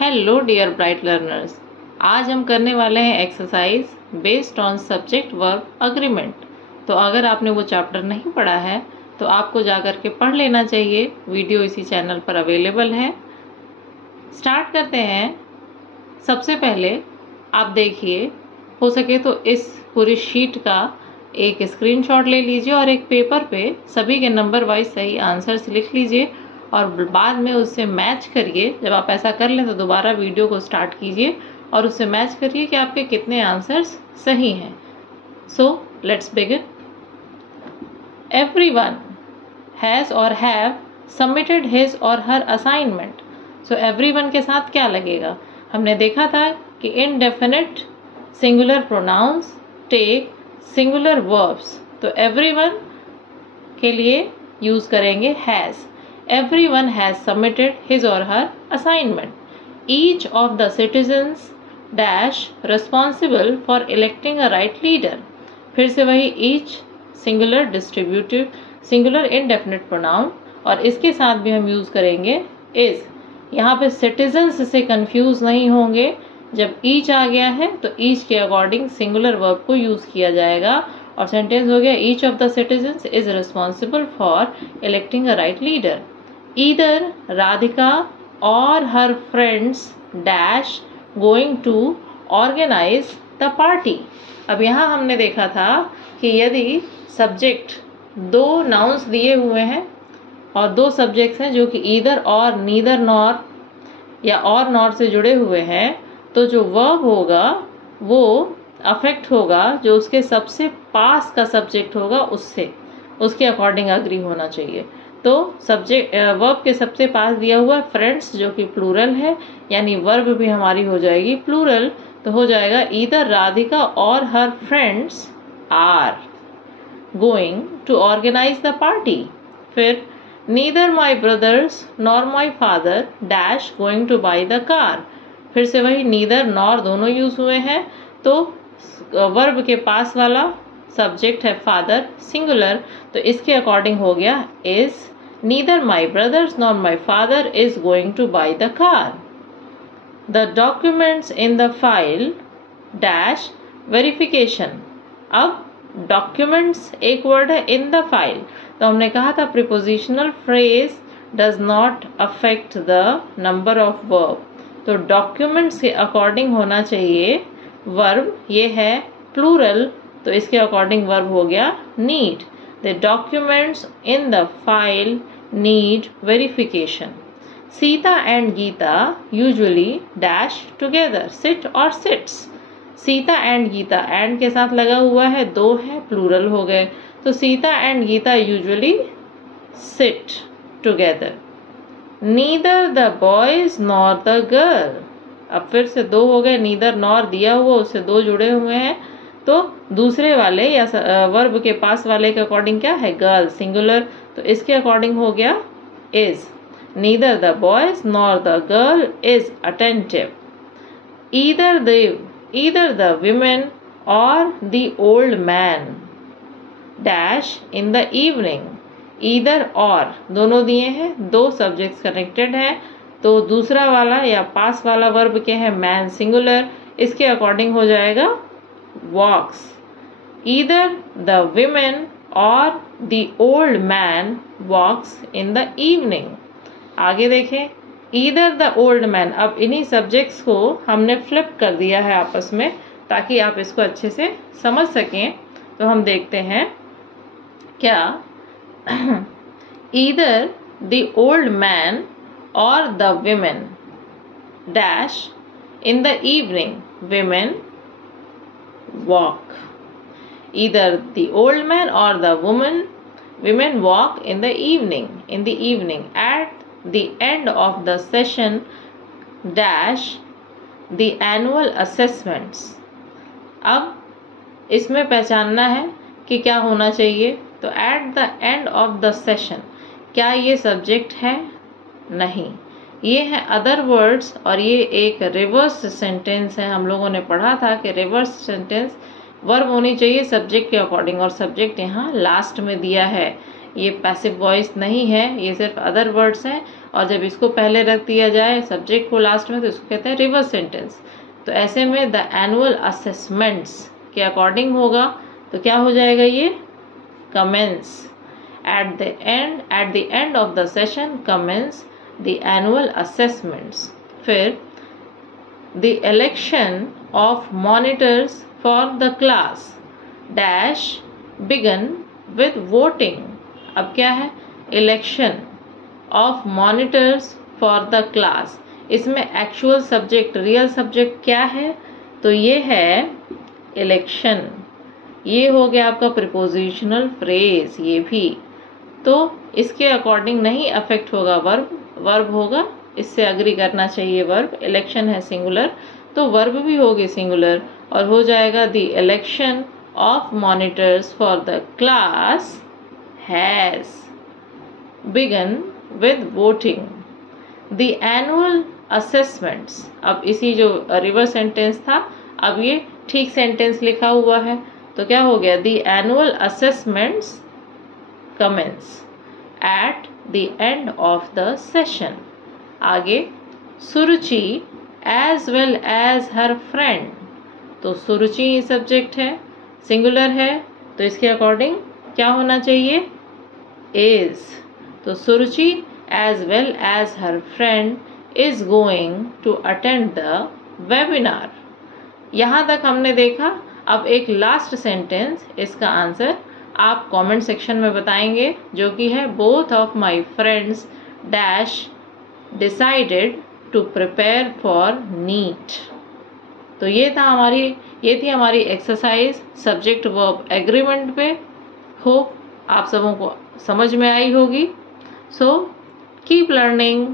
Hello dear bright learners, आज हम करने वाले हैं exercise based on subject verb agreement. तो अगर आपने वो चैप्टर नहीं पढ़ा है तो आपको जाकर के पढ़ लेना चाहिए। वीडियो इसी चैनल पर अवेलेबल है। स्टार्ट करते हैं। सबसे पहले आप देखिए, हो सके तो इस पूरी शीट का एक स्क्रीनशॉट ले लीजिए और एक पेपर पे सभी के नंबर वाइज सही आंसर्स लिख लीजिए और बाद में उससे मैच करिए। जब आप ऐसा कर लें तो दोबारा वीडियो को स्टार्ट कीजिए और उससे मैच करिए कि आपके कितने आंसर्स सही हैं। So let's begin. Everyone has और हैव सबमिटेड हिज और हर असाइनमेंट। सो एवरीवन के साथ क्या लगेगा? हमने देखा था कि indefinite singular pronouns take singular verbs, तो एवरीवन के लिए यूज करेंगे has. Everyone has submitted his or her assignment. Each of the citizens dash responsible for electing a right leader. फिर से वही each singular distributive singular indefinite pronoun और इसके साथ भी हम यूज करेंगे is। यहाँ पे citizens से कंफ्यूज नहीं होंगे। जब each आ गया है तो each के अकॉर्डिंग सिंगुलर वर्ब को यूज किया जाएगा और सेंटेंस हो गया each of the citizens is responsible for electing a right leader. Either Radhika or her friends dash going to organize the party. अब यहाँ हमने देखा था कि यदि सब्जेक्ट दो नाउन्स दिए हुए हैं और दो सब्जेक्ट्स हैं जो कि ईदर और नीदर नॉर या और नॉर से जुड़े हुए हैं, तो जो वर्ब होगा वो अफेक्ट होगा जो उसके सबसे पास का सब्जेक्ट होगा उससे, उसके अकॉर्डिंग अग्री होना चाहिए। तो सब्जेक्ट वर्ब के सबसे पास दिया हुआ फ्रेंड्स जो कि प्लूरल है, यानी वर्ब भी हमारी हो जाएगी प्लूरल। तो हो जाएगा either Radhika or her friends are going to organise the party. फिर neither my brothers nor my father dash going to by the car. फिर से वही नीदर नॉर दोनों यूज हुए हैं, तो वर्ब के पास वाला सब्जेक्ट है फादर सिंगुलर, तो इसके अकॉर्डिंग हो गया is. Neither my brothers nor my father is going to by the car. The documents in the file dash verification. अब डॉक्यूमेंट्स एक वर्ड है, इन द फाइल, तो हमने कहा था prepositional phrase does not affect the number of verb, तो documents के according होना चाहिए वर्ब। ये है प्लूरल, तो इसके अकॉर्डिंग वर्ब हो गया need. The documents in the file need verification. Sita and Gita usually dash together sit or sits. Sita and Gita and के साथ लगा हुआ है, दो है, प्लूरल हो गए, तो Sita and Gita usually sit together. Neither the boys nor the girl. अब फिर से दो हो गए, नीदर नॉर दिया हुआ उससे दो जुड़े हुए हैं, तो दूसरे वाले या वर्ब के पास वाले के अकॉर्डिंग क्या है? गर्ल सिंगुलर, तो इसके अकॉर्डिंग हो गया is. Neither the boys nor the girl is attentive. Either the women or the old man dash in the evening. Either or दोनों दिए हैं, दो सब्जेक्ट्स कनेक्टेड हैं, तो दूसरा वाला या पास वाला वर्ब क्या है? मैन सिंगुलर, इसके अकॉर्डिंग हो जाएगा walks. Either the women or the old man walks in the evening. आगे देखें, either the old man, अब इन्हीं सब्जेक्ट्स को हमने फ्लिप कर दिया है आपस में ताकि आप इसको अच्छे से समझ सकें। तो हम देखते हैं क्या either the old man or the women dash in the evening. Women walk. Either the old man or the women walk in the evening. In the evening, at the end of the session dash the annual assessments. अब इसमें पहचानना है कि क्या होना चाहिए, तो at the end of the session, क्या ये सब्जेक्ट है? नहीं, ये है अदर वर्ड्स और ये एक रिवर्स सेंटेंस है। हम लोगों ने पढ़ा था कि रिवर्स सेंटेंस वर्ब होनी चाहिए सब्जेक्ट के अकॉर्डिंग और सब्जेक्ट यहाँ लास्ट में दिया है। ये पैसिव वॉइस नहीं है, ये सिर्फ अदर वर्ड्स हैं। और जब इसको पहले रख दिया जाए सब्जेक्ट को लास्ट में, तो इसको कहते हैं रिवर्स सेंटेंस। तो ऐसे में द एनुअल असेसमेंट्स के अकॉर्डिंग होगा, तो क्या हो जाएगा ये, commence. At the end of the session commence the annual assessments. फिर the election of monitors for the class dash began with voting. अब क्या है, election of monitors for the class. इसमें एक्चुअल सब्जेक्ट, रियल सब्जेक्ट क्या है, तो ये है इलेक्शन। ये हो गया आपका प्रीपोजिशनल फ्रेज, ये भी तो इसके अकॉर्डिंग नहीं अफेक्ट होगा वर्ब, वर्ब होगा, इससे अग्री करना चाहिए वर्ब। इलेक्शन है सिंगुलर, तो वर्ब भी होगी सिंगुलर और हो जाएगा the election of monitors for the class has begin with voting. The annual assessments, अब इसी जो रिवर्स सेंटेंस था, अब ये ठीक सेंटेंस लिखा हुआ है, तो क्या हो गया, the annual assessments commence at the end of the session. आगे Suruchi as well as her friend, तो सुरुचि सब्जेक्ट है, सिंगुलर है, तो इसके अकॉर्डिंग क्या होना चाहिए, इज। तो Suruchi as well as her friend is going to attend the webinar. यहाँ तक हमने देखा। अब एक लास्ट सेंटेंस, इसका आंसर आप कमेंट सेक्शन में बताएंगे, जो कि है both of my friends dash decided to prepare for NEET. तो ये थी हमारी एक्सरसाइज सब्जेक्ट वर्ब एग्रीमेंट पे। होप आप सबों को समझ में आई होगी। So keep learning.